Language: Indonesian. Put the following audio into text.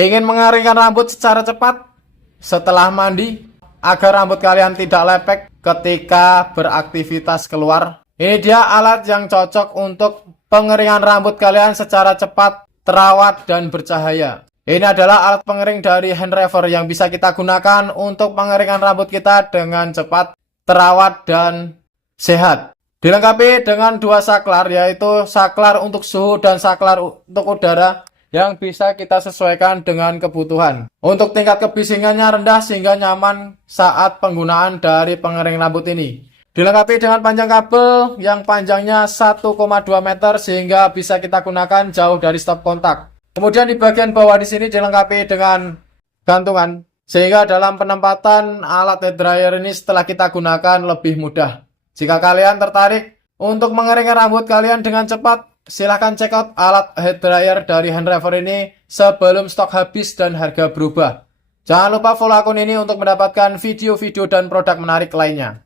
Ingin mengeringkan rambut secara cepat setelah mandi agar rambut kalian tidak lepek ketika beraktivitas keluar? Ini dia alat yang cocok untuk pengeringan rambut kalian secara cepat, terawat, dan bercahaya. Ini adalah alat pengering dari hand remover yang bisa kita gunakan untuk pengeringan rambut kita dengan cepat, terawat, dan sehat. Dilengkapi dengan dua saklar, yaitu saklar untuk suhu dan saklar untuk udara yang bisa kita sesuaikan dengan kebutuhan. Untuk tingkat kebisingannya rendah sehingga nyaman saat penggunaan dari pengering rambut ini. Dilengkapi dengan panjang kabel yang panjangnya 1,2 meter sehingga bisa kita gunakan jauh dari stop kontak. Kemudian di bagian bawah di sini dilengkapi dengan gantungan sehingga dalam penempatan alat hair dryer ini setelah kita gunakan lebih mudah. Jika kalian tertarik untuk mengeringkan rambut kalian dengan cepat, silahkan check out alat hair dryer dari hand remover ini sebelum stok habis dan harga berubah. Jangan lupa follow akun ini untuk mendapatkan video-video dan produk menarik lainnya.